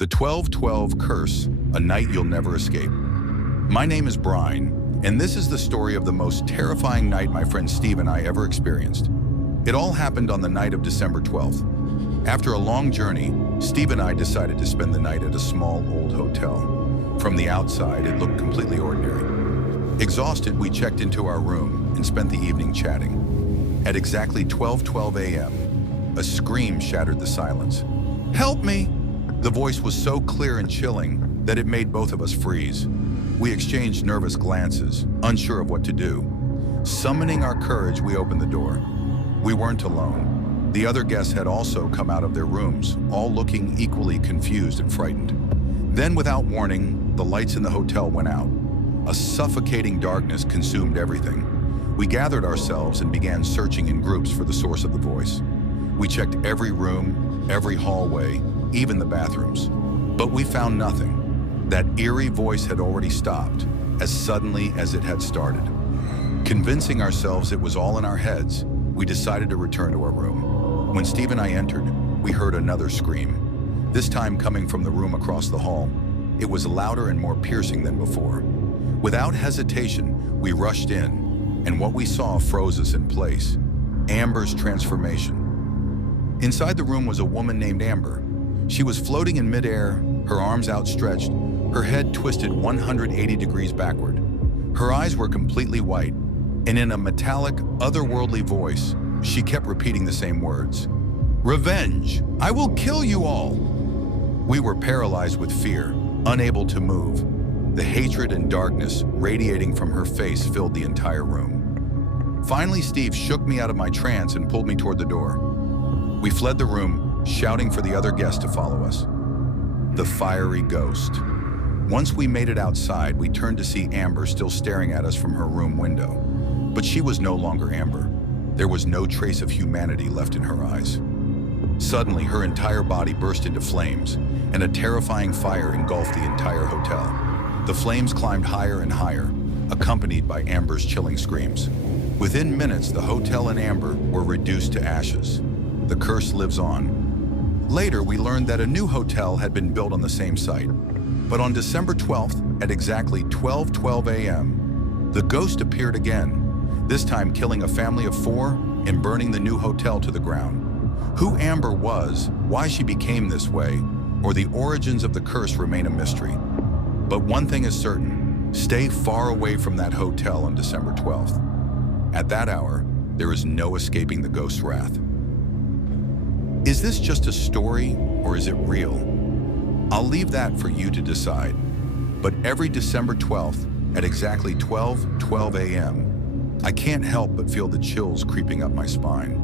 The 12-12 Curse, a night you'll never escape. My name is Brine, and this is the story of the most terrifying night my friend Steve and I ever experienced. It all happened on the night of December 12th. After a long journey, Steve and I decided to spend the night at a small old hotel. From the outside, it looked completely ordinary. Exhausted, we checked into our room and spent the evening chatting. At exactly 12:12 a.m., a scream shattered the silence. "Help me!" The voice was so clear and chilling that it made both of us freeze. We exchanged nervous glances, unsure of what to do. Summoning our courage, we opened the door. We weren't alone. The other guests had also come out of their rooms, all looking equally confused and frightened. Then, without warning, the lights in the hotel went out. A suffocating darkness consumed everything. We gathered ourselves and began searching in groups for the source of the voice. We checked every room, every hallway, even the bathrooms. But we found nothing. That eerie voice had already stopped, as suddenly as it had started. Convincing ourselves it was all in our heads, we decided to return to our room. When Steve and I entered, we heard another scream, this time coming from the room across the hall. It was louder and more piercing than before. Without hesitation, we rushed in, and what we saw froze us in place. Amber's transformation. Inside the room was a woman named Amber. She was floating in midair, her arms outstretched, her head twisted 180 degrees backward. Her eyes were completely white, and in a metallic, otherworldly voice, she kept repeating the same words. "Revenge! I will kill you all!" We were paralyzed with fear, unable to move. The hatred and darkness radiating from her face filled the entire room. Finally, Steve shook me out of my trance and pulled me toward the door. We fled the room, shouting for the other guests to follow us. The fiery ghost. Once we made it outside, we turned to see Amber still staring at us from her room window. But she was no longer Amber. There was no trace of humanity left in her eyes. Suddenly, her entire body burst into flames, and a terrifying fire engulfed the entire hotel. The flames climbed higher and higher, accompanied by Amber's chilling screams. Within minutes, the hotel and Amber were reduced to ashes. The curse lives on. Later, we learned that a new hotel had been built on the same site. But on December 12th, at exactly 12:12 a.m., the ghost appeared again, this time killing a family of 4 and burning the new hotel to the ground. Who Amber was, why she became this way, or the origins of the curse remain a mystery. But one thing is certain, stay far away from that hotel on December 12th. At that hour, there is no escaping the ghost's wrath. Is this just a story, or is it real? I'll leave that for you to decide. But every December 12th, at exactly 12:12 a.m., I can't help but feel the chills creeping up my spine.